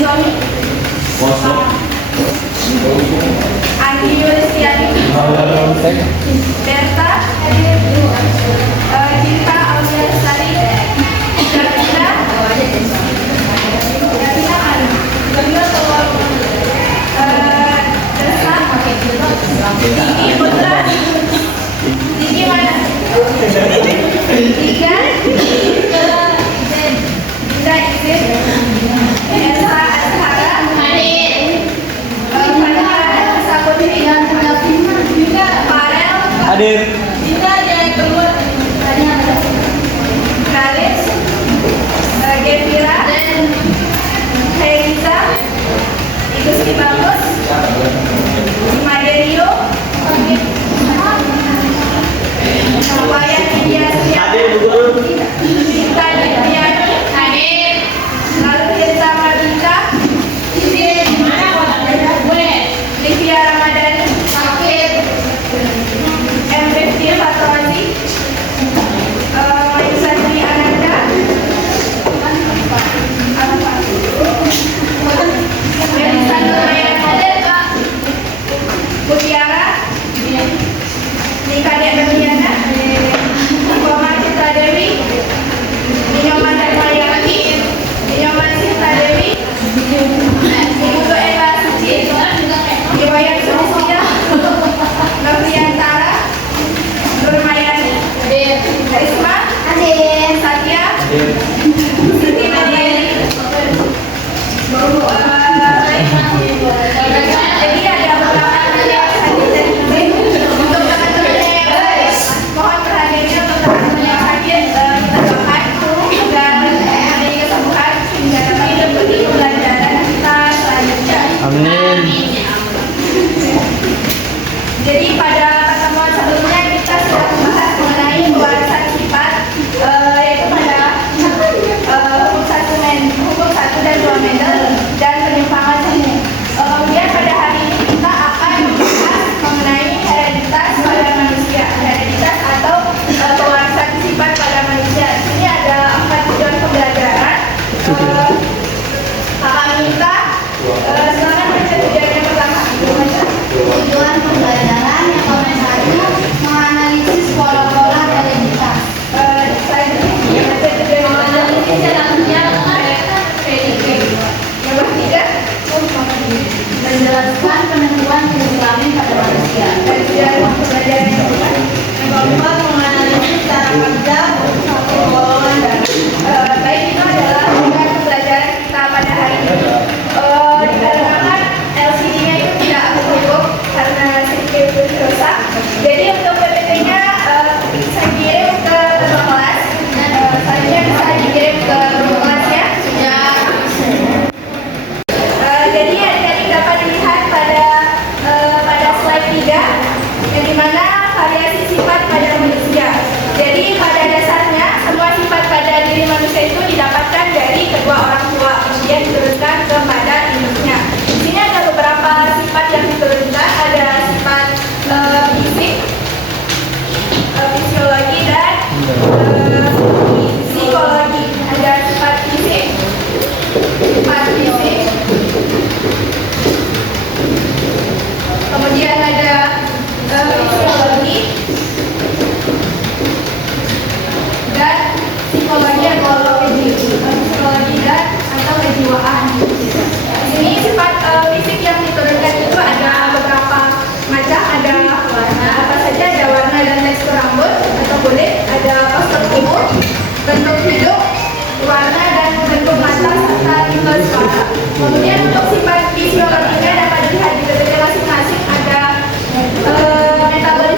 Suami. Andi Yulistiani. Berta. Cinta Aulia Lestari. Davina. Diki Putra. Diki mana? Dika. Dinda Izin. Esa Azhara. Farah Saputri. Farel. Hadir. Dinda yang keluar. Karis. Gevira. Heriza. Igusti Bagus. Maderio. Wayan India Hadir dulu. Cinta Dipiani. Hadir. Lalu Tirta Mardika. Livia Ramadhani. Hadir. MFT Fatwati. Maisani Ananda. Melisa Nurmayani. Mutiara. Nika Diana. Muhammad Citra Dewi. Nyoman Darmayati. Nyoman Citra Dewi. Ibu Ella Suci. Iwayan Sulistya. Noviantara. Nurmayani. Risma. Satya. Siti Nadiani. Jadi ada beberapa yang untuk teman-teman yang mohon perhatiannya untuk teman-teman yang hadir, kita doakan dan adanya kesembuhan hingga dapat mengikuti pelajaran kita selanjutnya. Amin. Jadi pada pertemuan sebelumnya kita sudah membahas mengenai pewarisan sifat, yaitu pada hukum 1 dan 2 Mendel dan penyimpangan semu. Kemudian pada hari ini kita akan membahas mengenai hereditas pada manusia, hereditas atau pewarisan sifat pada manusia. Di sini ada 4 tujuan pembelajaran. Kakak minta silakan baca tujuan yang pertama. Tujuan pembelajaran yang pertama menganalisis pola-pola hereditas. Saya baca tujuan menganalisis yang ketiga Menjelaskan penentuan keislaman pada manusia. dan tujuan pembelajaran yang kedua. Yang keempat menganalisis cara kerja golongan darah. Baik, itu adalah tujuan pembelajaran kita pada hari ini. Dikarenakan LCD-nya itu tidak aku tutup karena sedikit rusak. Jadi untuk PPT-nya saya kirim ke ketua kelas. Selanjutnya bisa dikirim ke ketua kelas ya. Jadi adik-adik dapat dilihat pada slide 3 yang dimana variasi sifat pada manusia. Jadi pada dasarnya semua sifat pada diri manusia itu didapatkan dari kedua orang tua, kemudian diturunkan kepada induknya. Di sini ada beberapa sifat yang diturunkan, ada sifat fisik, fisiologi dan psikologi. Ada sifat fisik, kemudian ada fisiologi dan psikologi atau psikologi dan atau kejiwaan. Di sini sifat fisik yang diturunkan itu ada beberapa macam, ada warna apa saja, ada warna dan tekstur rambut atau kulit, ada postur tubuh, bentuk hidung, warna dan bentuk mata serta tipe suara. Kemudian untuk sifat fisiologinya dapat dilihat di PPT masing-masing, ada metabolisme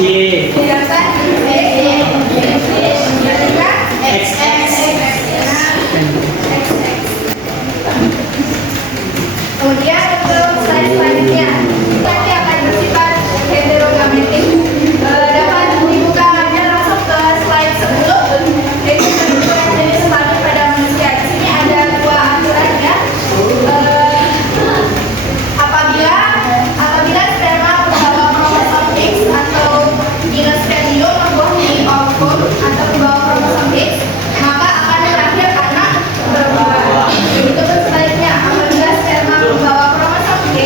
Y. Sedangkan B dan juga XX. Kemudian untuk slide selanjutnya, nanti akan bersifat heterogametik. Dapat dibuka aja langsung ke slide 10, yaitu penentuan jenis kelamin pada manusia. Di sini ada dua aturan ya. Apabila sperma membawa kromosom X atau genus spermium membuahi ovum atau membawa kromosom X, maka akan lahir anak berbuah. Begitu pun sebaliknya, apabila sperma membawa kromosom Y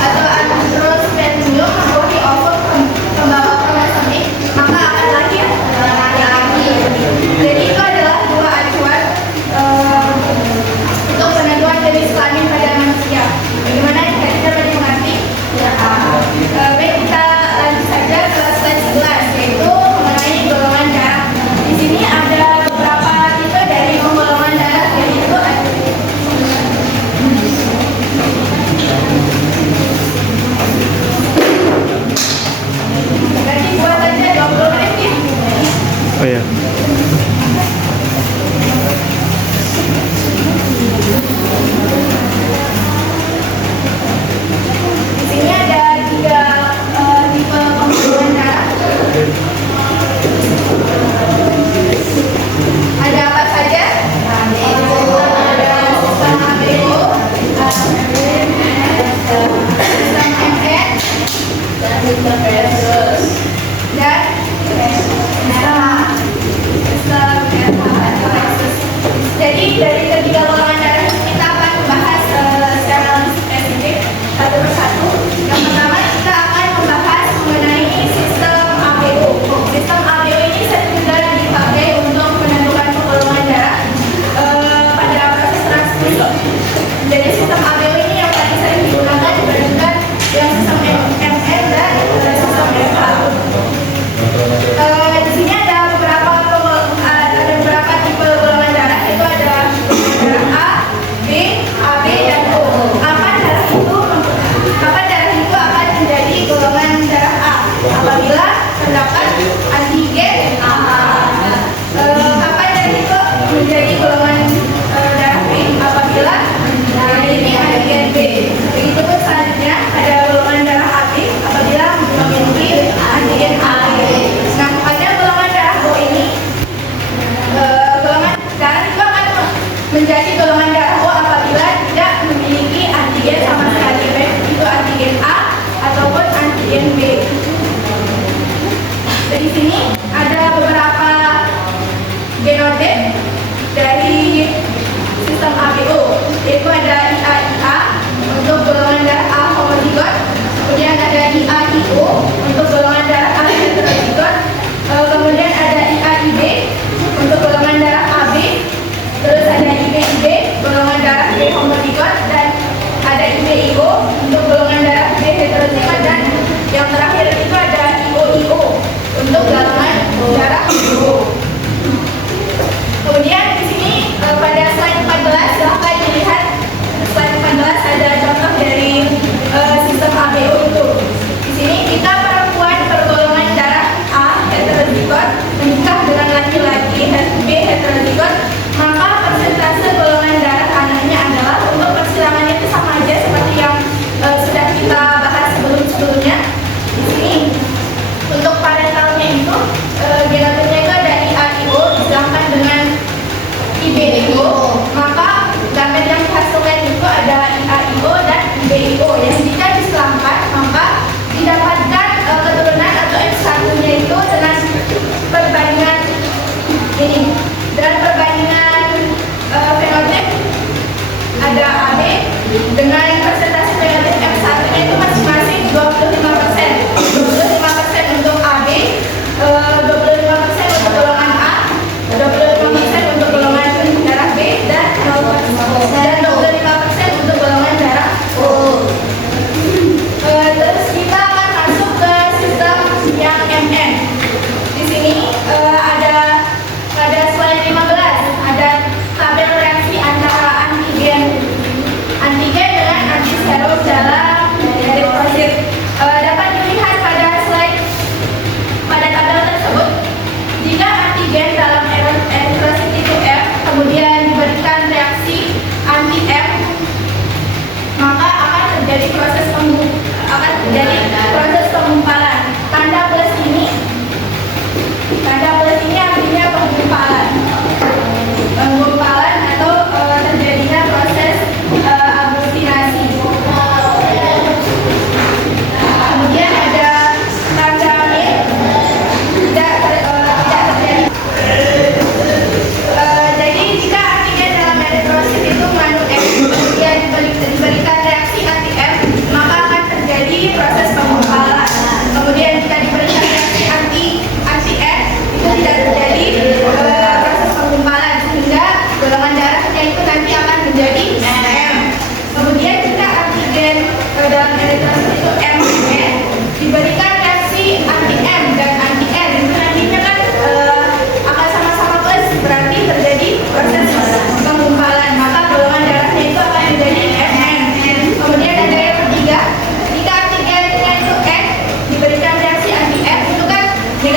atau androspermium membuahi ovum membawa kromosom X, maka akan lahir laki-laki. Jadi itu adalah dua acuan untuk penentuan jenis kelamin pada manusia. Bagaimana kira-kira pada mengerti? Baik, kita lanjut saja ke slide 11, yaitu mengenai golongan darah. Di sini ada beberapa tipe dari golongan darah, yaitu berarti buat saja 20 menit ya. Oh ya. Di sini ada tiga tipe pembuluhan darah. Ada apa saja? Ada sistem ABO, sistem MN, dan sistem Jadi dari ketiga golongan darah kita akan membahas secara spesifik satu persatu. Yang pertama kita akan membahas mengenai sistem ABO. Sistem ABO ini sering juga dipakai untuk menentukan golongan darah pada proses transfusi. Jadi sistem ABO ini yang paling sering digunakan dibandingkan yang sistem MN dan sistem FH. Di sini ada beberapa tipe golongan darah, itu ada golongan darah A, B, AB, dan O. Kapan darah itu akan menjadi golongan darah A? Apabila terdapat antigen A. Kapan darah itu menjadi golongan darah B? Apabila memiliki antigen B. Begitupun selanjutnya ada golongan darah AB apabila memiliki antigen AB. Nah, pada golongan darah O ini golongan darah itu akan menjadi golongan darah O apabila tidak memiliki antigen sama sekali, baik itu antigen A ataupun antigen B. Dari sini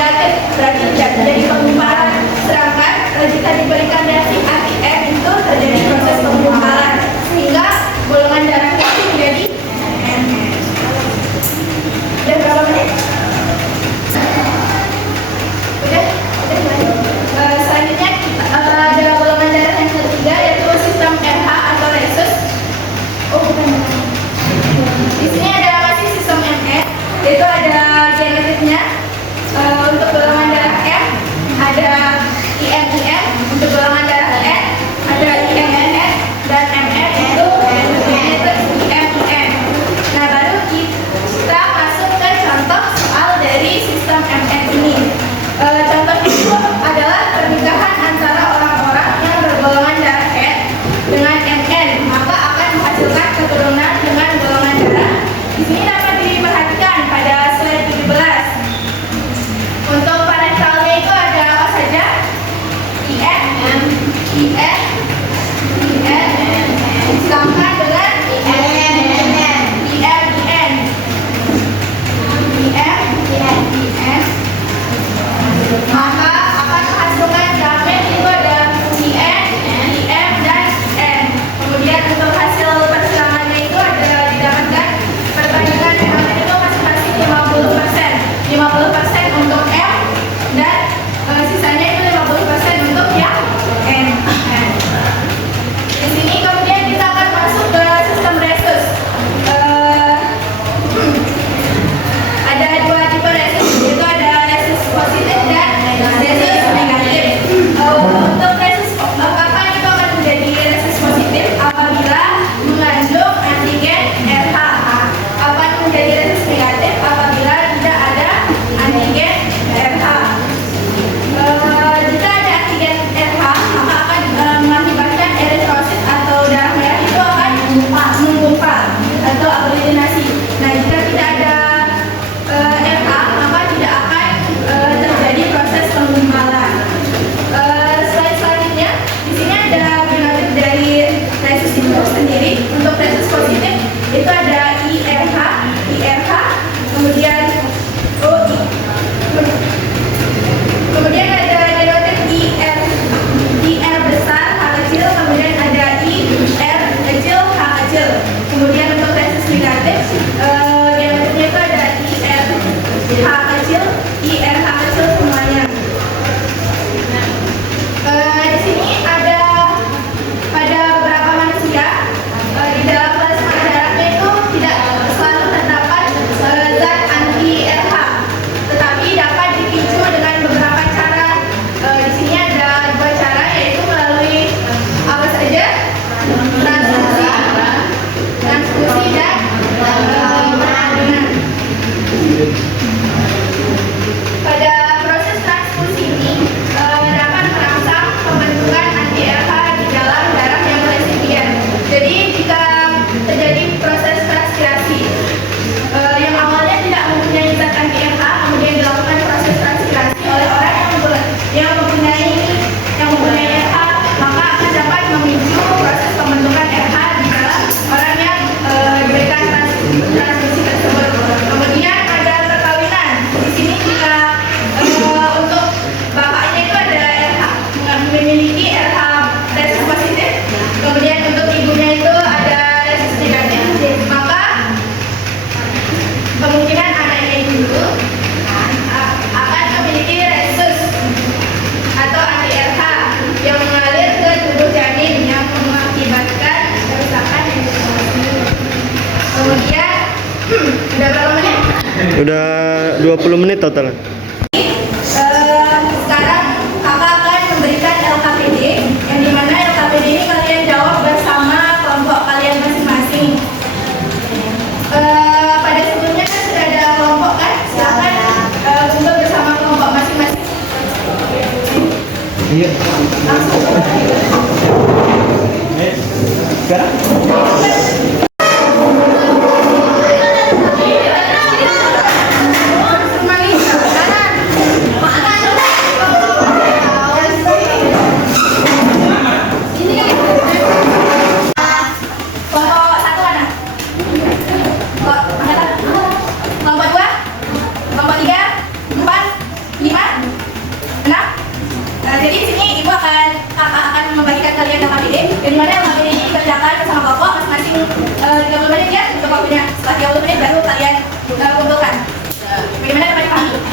negatif, berarti tidak terjadi penggumpalan. Sedangkan jika diberikan reaksi anti-M itu terjadi proses penggumpalan, sehingga golongan darahnya itu menjadi N. Udah berapa menit? Udah lanjut. Selanjutnya ada golongan darah yang ketiga, yaitu sistem RH atau resus. Oh bukan. Di sini ada masih sistem MS, yaitu ada genetipnya. Untuk golongan darah M ada IM, untuk golongan darah N ada IMNS, dan MN itu genetik IM. Nah baru kita masuk ke contoh soal dari sistem MN ini. Contohnya itu adalah pernikahan antara orang-orang yang bergolongan darah N dengan MN, maka akan menghasilkan keturunan dengan golongan darah. Di sini dapat diperhatikan pada slide 17. Untuk parentalnya itu ada apa saja? IN, ditambah dengan IN, maka akan menghasilkan gamet itu ada IN, IM, dan N. Kemudian untuk hasil persilangannya itu ada didapatkan perbandingan gamet itu masing-masing 50% untuk M, dan sisanya itu 50% untuk yang N. Di sini kemudian kita akan masuk ke sistem resus. Ada dua tipe resus, yaitu ada resus positif dan resus negatif. Untuk resus apa itu akan menjadi resus positif apabila mengandung antigen RH. Apa menjadi resus negatif apabila tidak ada antigen RH. Jika ada antigen RH, maka akan mengakibatkan eritrosit atau darah merah itu akan menggumpal atau aglutinasi. Nah, jika tidak ada RH, maka tidak akan terjadi proses penggumpalan. Slide selanjutnya, di sini ada genotip dari resus itu sendiri. Untuk resus positif itu ada IRH, kemudian OI. Kemudian ada genotip IR besar, H kecil, kemudian ada IR kecil, H kecil. Kemudian untuk resus negatif, genotipnya itu ada IR H kecil, IR H kecil semuanya. Di sini ada pada beberapa manusia di dalam plasma darahnya itu tidak selalu terdapat zat anti RH, tetapi dapat dipicu dengan beberapa cara. Di sini ada dua cara, yaitu melalui apa saja? Transfusi dan penampungan. Pada proses transfusi ini dapat merangsang pembentukan anti RH di dalam darah yang resipien. Jadi jika terjadi proses transpirasi yang awalnya tidak mempunyai zat anti RH, kemudian dilakukan proses transpirasi oleh orang yang mempunyai RH, maka akan dapat memicu proses pembentukan RH di dalam orang yang diberikan transfusi tersebut. Kemudian ada perkawinan. Di sini jika untuk bapaknya itu ada RH, memiliki RH resus positif, kemudian untuk ibunya itu ada resus negatif, maka kemungkinan anaknya itu akan memiliki resus atau anti RH yang mengalir ke tubuh janin yang mengakibatkan kerusakan endospermasi. Kemudian udah berapa menit? Udah 20 menit total. Sekarang kakak akan memberikan LKPD, yang dimana LKPD ini kalian jawab bersama kelompok kalian masing-masing. Pada sebelumnya kan sudah ada kelompok kan, silakan kumpul bersama kelompok masing-masing. Iya. Langsung. Sekarang? Kelompok 2, kelompok 3, 4, 5, Jadi mana yang materi ini dikerjakan bersama kelompok masing-masing 30 menit ya untuk waktunya. Setelah 30 menit baru kalian kumpulkan. Bagaimana teman-teman?